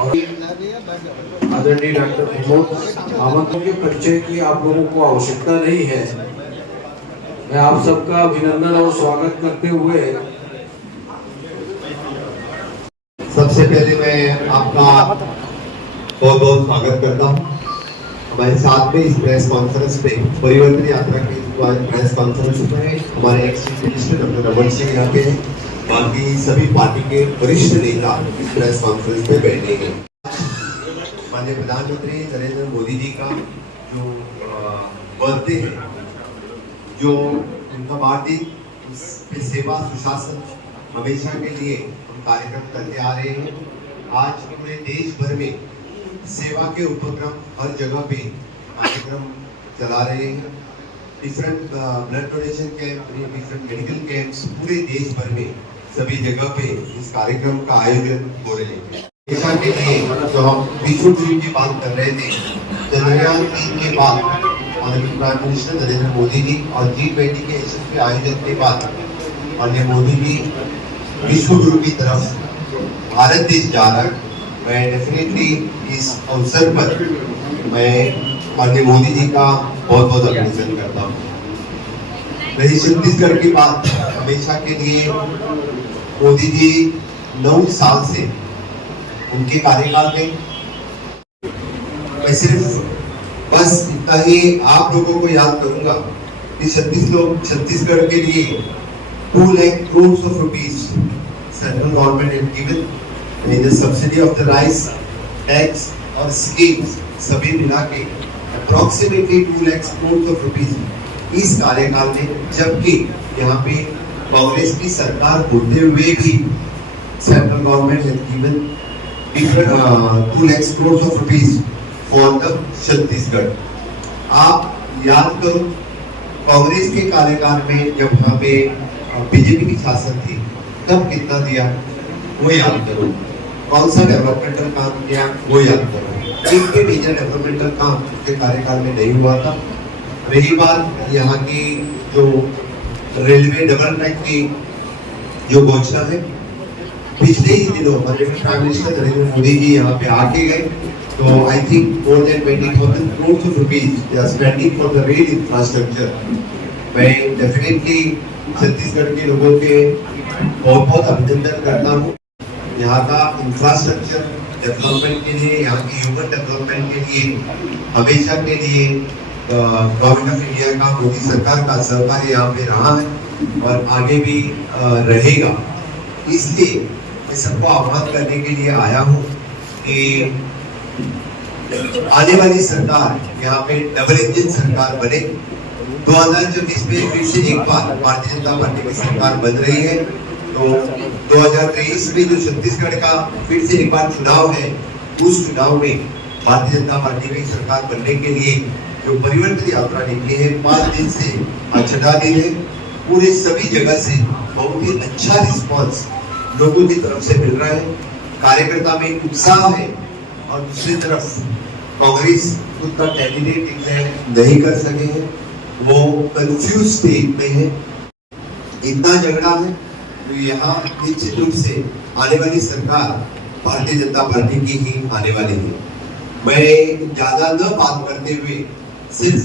और आदरणीय डॉक्टर प्रमोद आमंत्रण के परिचय की आप लोगों को आवश्यकता नहीं है। मैं आप सबका अभिनंदन और स्वागत करते हुए सबसे पहले मैं आपका बहुत बहुत स्वागत करता हूँ हमारे साथ में इस प्रेस कॉन्फ्रेंस पे, परिवर्तन यात्रा की प्रेस कॉन्फ्रेंस में हमारे ex chief minister doctor Raman Singh यहाँ पे हैं। बाकी सभी पार्टी के वरिष्ठ नेता इस प्रेस कॉन्फ्रेंस में बैठे हैं। माननीय प्रधानमंत्री नरेंद्र मोदी जी का जो बर्थडे है, जो उनका बर्थडे, उसकी सेवा सुशासन हमेशा के लिए हम कार्यक्रम करते आ रहे हैं। आज पूरे देश भर में सेवा के उपक्रम हर जगह पे कार्यक्रम चला रहे हैं। Different blood donation camp, different medical camps पूरे देश भर में सभी जगह पे इस कार्यक्रम का आयोजन हो रहे हैं। ऐसा के लिए जो हम विश्व गुरु की बात कर रहे थे, चंद्रयान 3 के बाद माननीय प्राइम मिनिस्टर नरेंद्र मोदी जी और G20 के यशस्वी आयोजन के बाद माननीय मोदी जी विश्व गुरु की तरफ भारत देश जा रहा है। मैं डेफिनेटली इस अवसर पर मैं माननीय मोदी जी का बहुत बहुत अभिनंदन करता हूँ। रही छत्तीसगढ़ की बात, हमेशा के लिए मोदी जी 9 साल से उनके कार्यकाल में मैं सिर्फ बस इतना ही आप लोगों को याद करूंगा कि छत्तीसगढ़ के लिए 2 lakh crore rupees central government has given in the subsidy of the rice tax और स्कीम्स सभी मिला के अप्रोक्सीमेटली 2 लाख करोड़ रुपीस इस कार्यकाल में, जबकि यहाँ पे कांग्रेस की सरकार होते हुए भी central government has given 2 lakh crore rupees for the Chhattisgarh. आप याद करो, कांग्रेस के कार्यकाल में जब यहाँ पे बीजेपी की शासन थी तब कितना दिया वो याद करो। कौन सा डेवलपमेंटल काम किया वो याद करो। एक भी मेजर डेवलपमेंटल काम के कार्यकाल में नहीं हुआ था। रही बात यहाँ की जो रेलवे डबल ट्रैक की जो घोषणा है, पिछले ही दिनों माननीय प्राइम मिनिस्टर नरेंद्र मोदी जी यहाँ पे आके गए, तो I think more than 20,000 crore rupees या spending for the rail infrastructure. मैं डेफिनेटली छत्तीसगढ़ के लोगों के बहुत बहुत अभिनंदन करता हूँ। यहाँ का इंफ्रास्ट्रक्चर डेवलपमेंट के लिए, यहाँ की ह्यूमन डेवलपमेंट के लिए हमेशा के लिए गवर्नमेंट ऑफ इंडिया का, मोदी सरकार का सहकार यहाँ पे रहा है और आगे भी रहेगा। इसलिए मैं सबको आह्वान करने के लिए आया हूँ कि आने वाली सरकार यहाँ पे डबल इंजन सरकार बने। 2024 में फिर से एक बार भारतीय जनता पार्टी की सरकार बन रही है, तो 2023 में जो छत्तीसगढ़ का फिर से एक बार चुनाव है, उस चुनाव में भारतीय जनता पार्टी की सरकार बनने के लिए जो परिवर्तन यात्रा निकली है, 5 दिन से आज 6 दिन है, पूरे सभी जगह से बहुत ही अच्छा रिस्पॉन्स लोगों की तरफ से मिल रहा है। कार्यकर्ता में उत्साह है और दूसरी तरफ कांग्रेस खुद का कैंडिडेट डिक्लेयर नहीं कर सके हैं, वो कंफ्यूज स्टेट में है। इतना झगड़ा है तो यहाँ निश्चित रूप से आने वाली सरकार भारतीय जनता पार्टी की ही आने वाली है। मैं ज्यादा न बात करते हुए सिर्फ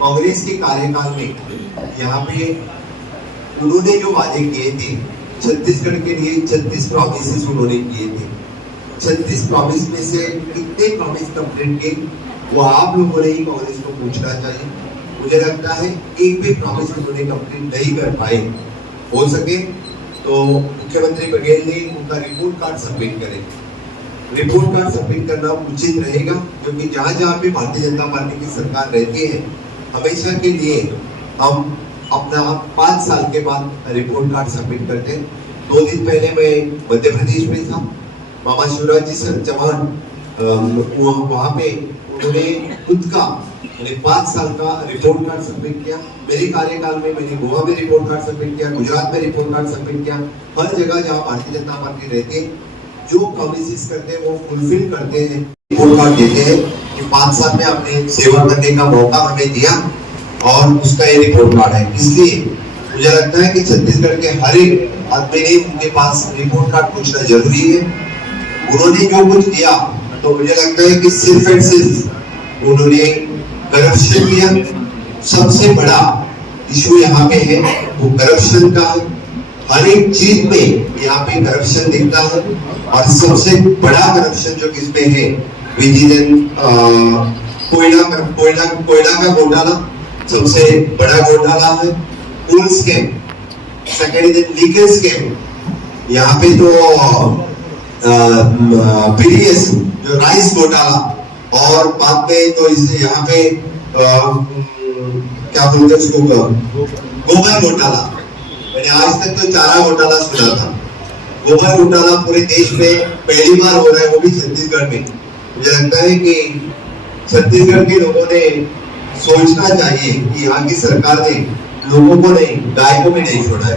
कांग्रेस के कार्यकाल में यहाँ पे उन्होंने जो वादे किए थे छत्तीसगढ़ के लिए, 36 प्रॉमिसेस उन्होंने किए थे। 36 प्रॉमिस में से कितने प्रॉमिस कंप्लीट किए वो आप लोगों ने ही कांग्रेस को पूछना चाहिए। मुझे लगता है एक भी प्रॉमिस उन्होंने कंप्लीट नहीं कर पाए। हो सके तो मुख्यमंत्री बघेल ने उनका रिपोर्ट कार्ड सबमिट करें। रिपोर्ट कार्ड सबमिट करना उचित रहेगा, क्योंकि जहाँ जहाँ पे भारतीय जनता पार्टी की सरकार रहती है, हमेशा के लिए हम अपना 5 साल के बाद रिपोर्ट कार्ड सबमिट करते हैं। 2 दिन पहले मैं मध्य प्रदेश में था, मामा शिवराज जी चौहान वहाँ पे उन्होंने खुद का 5 साल का रिपोर्ट कार्ड सबमिट किया। मेरे कार्यकाल में मैंने गोवा में रिपोर्ट कार्ड सबमिट किया, गुजरात में रिपोर्ट कार्ड सबमिट किया। हर जगह जहाँ भारतीय जनता पार्टी रहती है, जो प्रॉमिसेस करते हैं वो फुलफिल करते हैं, रिपोर्ट कार्ड देते हैं कि 5 साल में आपने सेवा करने का मौका हमें दिया और उसका ये रिपोर्ट कार्ड है। इसलिए मुझे लगता है कि छत्तीसगढ़ के हर एक आदमी ने उनके पास रिपोर्ट कार्ड पूछना जरूरी है। उन्होंने जो कुछ किया तो मुझे लगता है कि सिर्फ एंड सिर्फ उन्होंने करप्शन किया। सबसे बड़ा इशू यहाँ पे है वो करप्शन का है। हर एक चीज में यहाँ पे करप्शन दिखता है और सबसे बड़ा करप्शन जो किसमें है विजिलेंस कोयला का घोटाला सबसे बड़ा घोटाला है। Coal scam, second is leakage scam. यहाँ पे तो पीडीएस जो राइस घोटाला और बाद में तो इसे यहाँ पे क्या बोलते हैं उसको गोबर घोटाला। मैंने आज तक तो चारा घोटाला सुना था, गोबर घोटाला पूरे देश में पहली बार हो रहा है, वो भी छत्तीसगढ़ में। मुझे लगता है कि छत्तीसगढ़ के लोगों ने सोचना चाहिए कि यहाँ की सरकार ने लोगों को नहीं, गाय को भी नहीं छोड़ा है।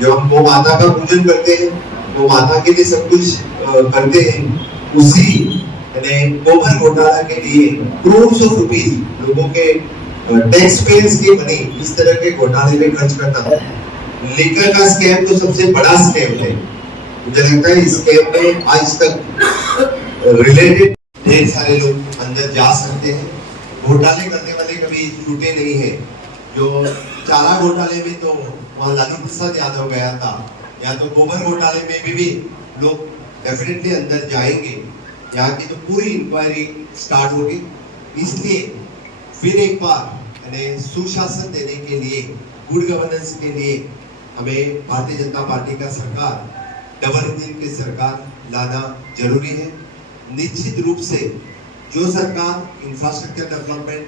जो हम गौ माता का पूजन करते हैं, गौ माता के लिए सब कुछ करते हैं, उसी गोबर घोटाला के लिए करोड़ों ऑफ रुपीस लोगों के टैक्स पेयर्स की मनी इस तरह के घोटाले में खर्च करना। लीकर का स्कैम तो सबसे बड़ा स्कैम है। मुझे लगता है इस स्कैम में आज तक रिलेटेड ढेर सारे लोग अंदर जा सकते हैं। घोटाले करने वाले कभी छूटे नहीं है। जो चारा घोटाले में तो वहाँ लालू प्रसाद यादव गया था, या तो गोबर घोटाले में भी लोग डेफिनेटली अंदर जाएंगे। यहाँ की तो पूरी इंक्वायरी स्टार्ट होगी। इसलिए फिर एक बार सुशासन देने के लिए, गुड गवर्नेंस के लिए हमें भारतीय जनता पार्टी का सरकार, डबल इंजन की सरकार लाना जरूरी है। निश्चित रूप से जो सरकार infrastructure development,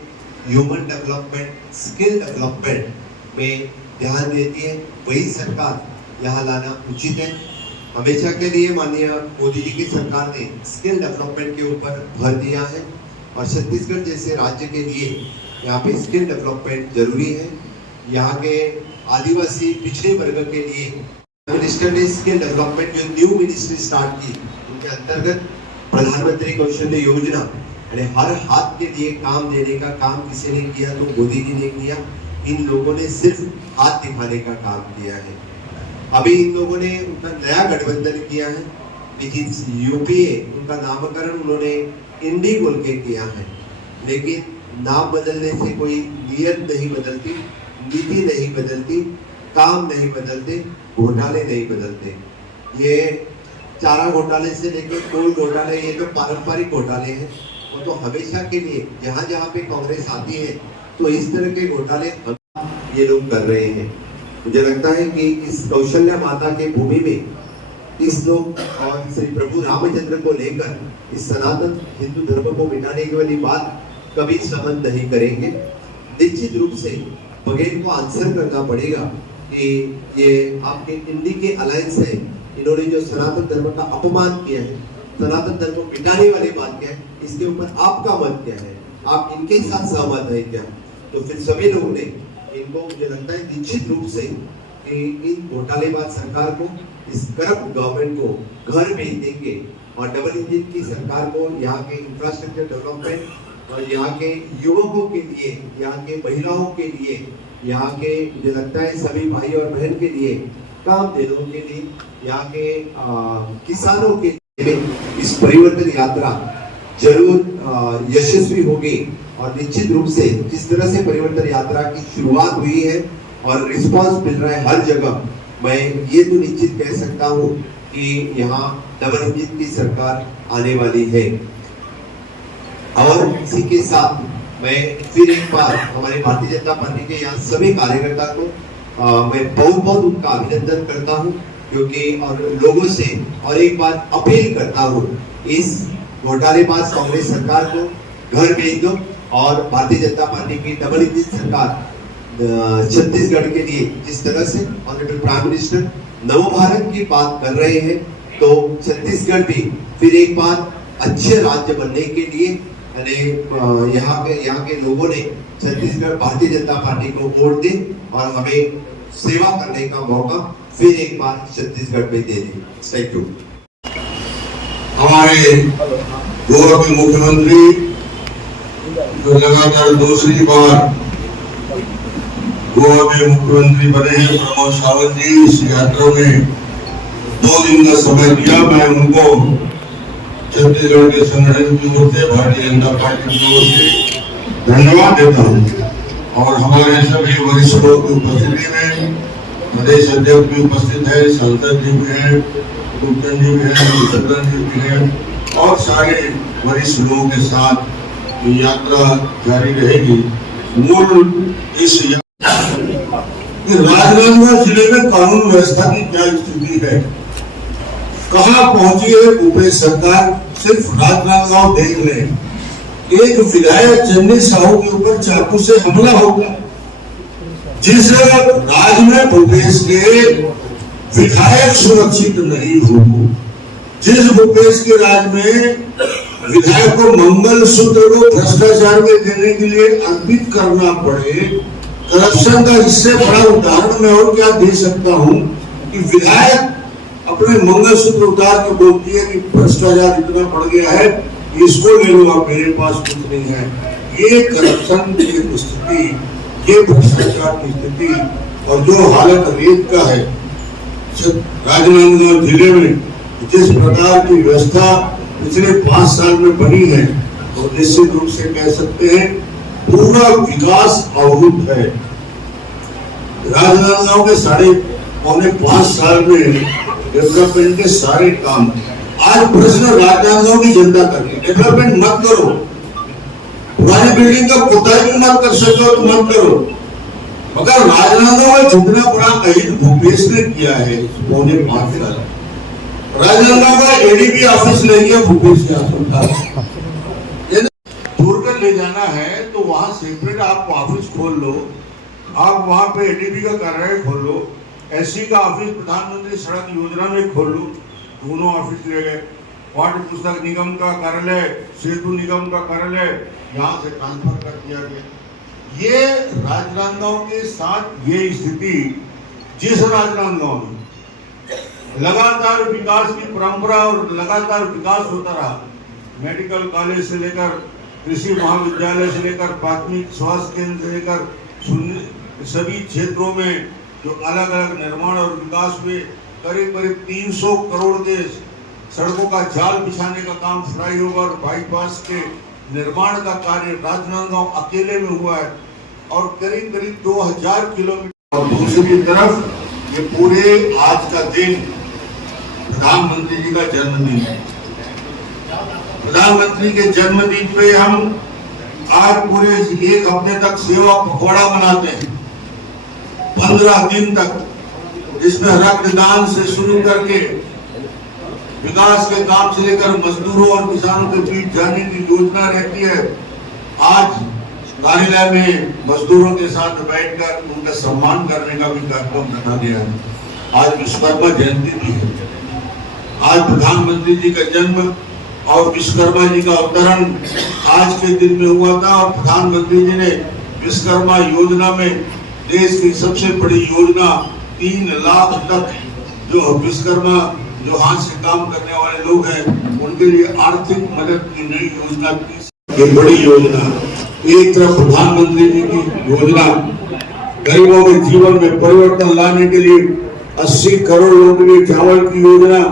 human development, skill development में ध्यान देती है, वही सरकार यहाँ लाना उचित है। हमेशा के लिए माननीय मोदी जी की सरकार ने स्किल डेवलपमेंट के ऊपर भर दिया है और छत्तीसगढ़ जैसे राज्य के लिए यहाँ पे स्किल डेवलपमेंट जरूरी है। यहाँ के आदिवासी पिछड़े वर्ग के लिए मिनिस्टर ने स्किल डेवलपमेंट जो न्यू मिनिस्ट्री स्टार्ट की, उनके अंतर्गत प्रधानमंत्री कौशल्य योजना, हर हाथ के लिए काम देने का काम किसी ने किया तो मोदी जी ने किया। इन लोगों ने सिर्फ हाथ दिखाने का काम किया है। अभी इन लोगों ने उनका नया गठबंधन किया है, लेकिन यूपीए उनका नामकरण उन्होंने इंडी बोल के किया है। लेकिन नाम बदलने से कोई नियत नहीं बदलती, नीति नहीं बदलती, काम नहीं बदलते, घोटाले नहीं बदलते। ये चारा घोटाले से लेकर कोल घोटाले, ये तो पारंपरिक घोटाले हैं। वो तो हमेशा के लिए जहाँ जहाँ पे कांग्रेस आती है तो इस तरह के घोटाले ये लोग कर रहे हैं। मुझे लगता है कि इस कौशल्या माता के भूमि में इस लोग और श्री प्रभु रामचंद्र को लेकर इस सनातन हिंदू धर्म को मिटाने की वाली बात कभी सहन नहीं करेंगे। निश्चित रूप से बघेल को आंसर करना पड़ेगा कि ये आपके इंडी के अलायंस है, इन्होंने जो सनातन धर्म का अपमान किया है, सनातन धर्म को मिटाने वाली बात क्या है, इसके ऊपर आपका मत क्या है, आप इनके साथ सहमत है क्या? तो फिर सभी लोगों ने इनको, मुझे लगता है निश्चित रूप से कि इन घोटालेबाज सरकार को, इस करप्ट गवर्नमेंट को घर भेज देंगे और डबल इंजन की सरकार को यहाँ के इंफ्रास्ट्रक्चर डेवलपमेंट और यहाँ के युवकों के लिए, यहाँ के महिलाओं के लिए, यहाँ के मुझे लगता है सभी भाई और बहन के लिए, काम देने के लिए, यहाँ के किसानों के लिए इस परिवर्तन यात्रा जरूर यशस्वी होगी। और निश्चित रूप से जिस तरह से परिवर्तन यात्रा की शुरुआत हुई है और रिस्पांस मिल रहा है हर जगह, मैं ये तो निश्चित कह सकता हूँ कि यहाँ डबल इंजन की सरकार आने वाली है। और इसी के साथ मैं फिर एक बार हमारे भारतीय जनता पार्टी के यहाँ सभी कार्यकर्ता को मैं बहुत बहुत उनका अभिनंदन करता हूँ, क्योंकि और लोगों से और एक बार अपील करता हूँ, इस घोटालेबाज कांग्रेस सरकार को घर भेज दो और भारतीय जनता पार्टी की डबल इंजन सरकार छत्तीसगढ़ के लिए जिस तरह से ऑनरेबल प्राइम मिनिस्टर नवभारत की बात कर रहे हैं, तो छत्तीसगढ़ भी फिर एक बार अच्छे राज्य बनने के लिए यहाँ के लोगों ने छत्तीसगढ़ भारतीय जनता पार्टी को वोट दे और हमें सेवा करने का मौका फिर एक बार छत्तीसगढ़ में दे दे। Thank you. हमारे गोवा के मुख्यमंत्री जो लगातार दूसरी बार गोवा के मुख्यमंत्री बने हैं, प्रमोद सावंत जी, इस यात्रा में 2 दिन का समय दिया। मैं उनको छत्तीसगढ़ के संगठन की ओर से, भारतीय जनता पार्टी की ओर से धन्यवाद देता हूँ। और हमारे सभी वरिष्ठों की उपस्थिति में प्रदेश अध्यक्ष भी उपस्थित है, सांसद जी भी हैं, कुलचंद जी भी हैं, मुसद्दन जी भी हैं और सारे वरिष्ठ लोगों के साथ यात्रा जारी रहेगी। मूल इस राजनांदगांव जिले में कानून व्यवस्था की क्या स्थिति है, कहां पहुंची है भूपेश सरकार, सिर्फ राजनांदगांव देख लें। एक विधायक चन्नी साहू के ऊपर चाकू से हमला होगा। जिस राज्य में भूपेश के विधायक सुरक्षित नहीं हो, जिस भूपेश के राज्य में विधायक को मंगल सूत्र को भ्रष्टाचार में देने के लिए अर्पित करना पड़े, करप्शन का इससे बड़ा उदाहरण मैं और क्या दे सकता हूं कि विधायक अपने मंगलसूत्र उतार के बोलती है कि भ्रष्टाचार इतना बढ़ गया है, इसको ले लो, आप मेरे पास कुछ नहीं है। ये करप्शन की स्थिति, ये भ्रष्टाचार की स्थिति और जो हालत रेत का है राजनांदगांव जिले में, जिस प्रकार की व्यवस्था पिछले 5 साल में बनी है, तो निश्चित रूप से कह सकते हैं पूरा विकास अवरुद्ध है। राजनांदगांव के 4.5 साल में डेवलपमेंट के सारे काम, आज प्रश्न राजनांदगांव की जनता करती, डेवलपमेंट मत करो, पुरानी बिल्डिंग का पुताई भी मत कर सको तो मत करो, मगर राजनांदगांव में जितना बड़ा अहित भूपेश ने किया है 5.5 साल, राजनांदगांव का एडीबी ऑफिस ले गया भूपेश यादव। दूर कर ले जाना है तो वहां सेपरेट आप ऑफिस खोल लो, आप वहां पे एडीबी का कार्यालय खोल लो, एससी का ऑफिस प्रधानमंत्री सड़क योजना में खोल लो, दोनों ऑफिस ले गए। पाठ्य पुस्तक निगम का कार्यालय, सेतु निगम का कार्यालय यहाँ से ट्रांसफर कर दिया गया। ये राजनांदगांव के साथ ये स्थिति, जिस राजनांदगांव में लगातार विकास की परंपरा और लगातार विकास होता रहा, मेडिकल कॉलेज से लेकर कृषि महाविद्यालय से लेकर प्राथमिक स्वास्थ्य केंद्र से लेकर सभी क्षेत्रों में जो अलग अलग निर्माण और विकास हुए, करीब 300 करोड़ के सड़कों का जाल बिछाने का काम, फ्लाईओवर बाईपास के निर्माण का कार्य राजनांदगांव अकेले में हुआ है और करीब 2000 किलोमीटर। और दूसरी तरफ ये पूरे आज का दिन प्रधानमंत्री जी का जन्मदिन है। प्रधानमंत्री के जन्मदिन पे हम आज पूरे 1 हफ्ते तक सेवा पखवाड़ा मनाते हैं, 15 दिन तक, जिसमें रक्तदान से शुरू करके विकास के काम से लेकर मजदूरों और किसानों के बीच जाने की योजना रहती है। आज कार्यालय में मजदूरों के साथ बैठकर उनका सम्मान करने का भी कार्यक्रम रखा गया है। आज विश्वकर्मा जयंती भी है, आज प्रधानमंत्री जी का जन्म और विश्वकर्मा जी का अवतरण आज के दिन में हुआ था और प्रधानमंत्री जी ने विश्वकर्मा योजना में देश की सबसे बड़ी योजना 3 लाख तक जो विश्वकर्मा जो हाथ से काम करने वाले लोग हैं उनके लिए आर्थिक मदद की नई योजना की। ये बड़ी योजना, एक तरफ प्रधानमंत्री जी की योजना गरीबों के जीवन में परिवर्तन लाने के लिए 80 करोड़ लोगों के लिए चावल की योजना,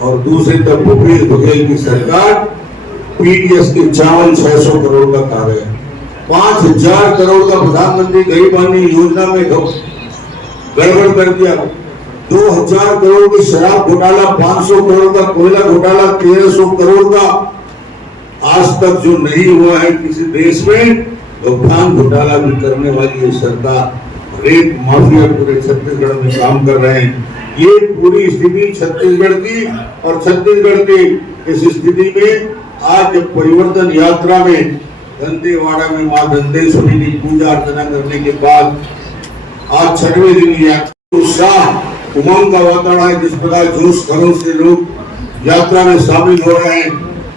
और दूसरी तरफ भूपेश बघेल की सरकार पीडीएस के चावल 600 करोड़ का कार्य है, 5000 करोड़ का प्रधानमंत्री गरीब कल्याण योजना में गड़बड़ कर दिया, 2000 करोड़ की शराब घोटाला, 500 करोड़ का कोयला घोटाला, 1300 करोड़ का आज तक जो नहीं हुआ है किसी देश में, तो खान घोटाला भी करने वाली है सरकार। रेत माफिया पूरे छत्तीसगढ़ में काम कर रहे हैं। ये पूरी स्थिति छत्तीसगढ़ की, और छत्तीसगढ़ की इस स्थिति में आज परिवर्तन यात्रा में दंतेवाड़ा में मां दंतेश्वरी की पूजा अर्चना करने के बाद आज 6वें दिन यात्रा उत्साह उमंग का वातावरण है। जिस प्रकार जोश खरोश से लोग यात्रा में शामिल हो रहे हैं,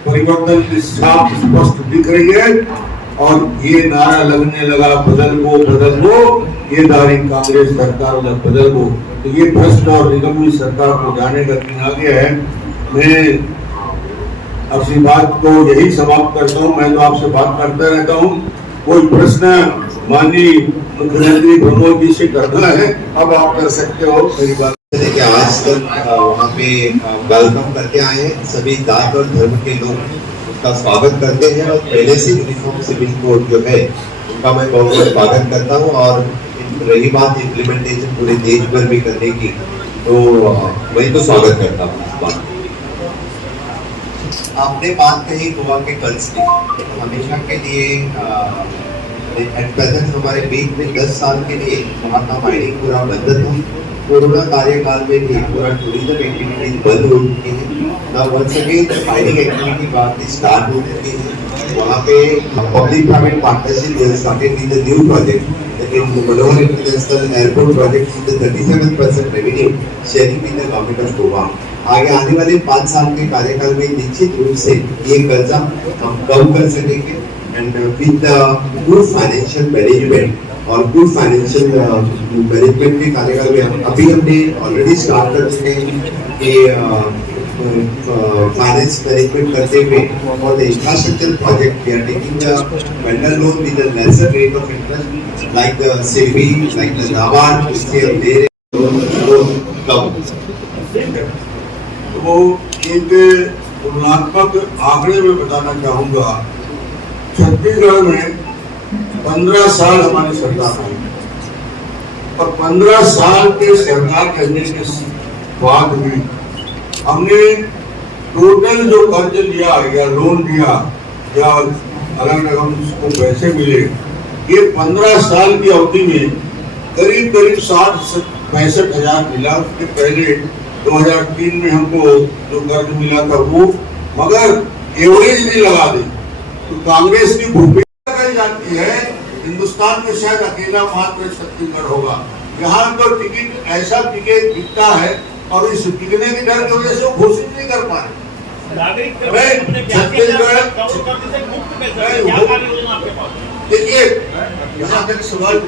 परिवर्तन की छाप स्पष्ट दिख रही है और ये नारा लगने लगा बदल वो, ये नारी कांग्रेस सरकार ने बदल वो। तो ये भ्रष्ट और निगम्य सरकार को जाने का दिन आ गया है। मैं अपनी बात को यही समाप्त करता हूँ। मैं तो आपसे बात करता रहता हूँ, कोई प्रश्न माननीय मुख्यमंत्री प्रमोद जी से करना है, अब आप कर सकते हो मेरी बात। लेके आज तक वहाँ पे वेलकम करके आए हैं। सभी जात और धर्म के लोग उसका स्वागत करते हैं और पहले से यूनिफॉर्म सिविल कोड जो है उनका मैं बहुत बहुत स्वागत करता हूँ। और रही बात इम्प्लीमेंटेशन पूरे देश भर में करने की, तो मैं तो स्वागत करता हूँ इस बात। आपने बात कही गोवा के कर्ज की, हमेशा के लिए एट प्रेजेंट हमारे बीच में 10 साल के लिए वहाँ का माइनिंग पूरा बंद था। कोरोना कार्यकाल में भी पूरा टूरिज्म एक्टिविटीज बंद हो चुकी है। Now once again mining activity बात स्टार्ट हो चुकी है। वहाँ पे public private partnership is started with the new project in Manohar international airport project with 37% revenue sharing with the government of Goa. आगे आने वाले 5 साल के कार्यकाल में निश्चित रूप से ये कर्जा हम कम कर सकेंगे and with good financial management और गुड फाइनेंशियल मैनेजमेंट के कार्यकाल में अभी हमने ऑलरेडी स्टार्ट कर चुके हैं कि फाइनेंस मैनेजमेंट करते हुए और the infrastructure project we are taking the vendor loan with the lesser rate of interest like the SEBI like the NABARD, इससे हम दे रहे कम। तो एक तुलनात्मक आंकड़े में बताना चाहूंगा, छत्तीसगढ़ में 15 साल हमारी सरकार आई और 15 साल के सरकार करने के बाद भी हमने टोटल जो कर्ज लिया या लोन दिया या अलग अलग हमको पैसे मिले, ये 15 साल की अवधि में करीब करीब 60-65 हजार मिला। उसके पहले 2003 में हमको जो कर्ज मिला था वो, मगर एवरेज नहीं लगा दी तो कांग्रेस की भूमिका कही जाती है हिंदुस्तान में शायद अकेला मात्र छत्तीसगढ़ होगा। यहाँ तो टिकट ऐसा टिकट बिकता है और इस टिकने के डर की वजह से वो घोषित नहीं कर पाए। छत्तीसगढ़ देखिए यहाँ तक सवाल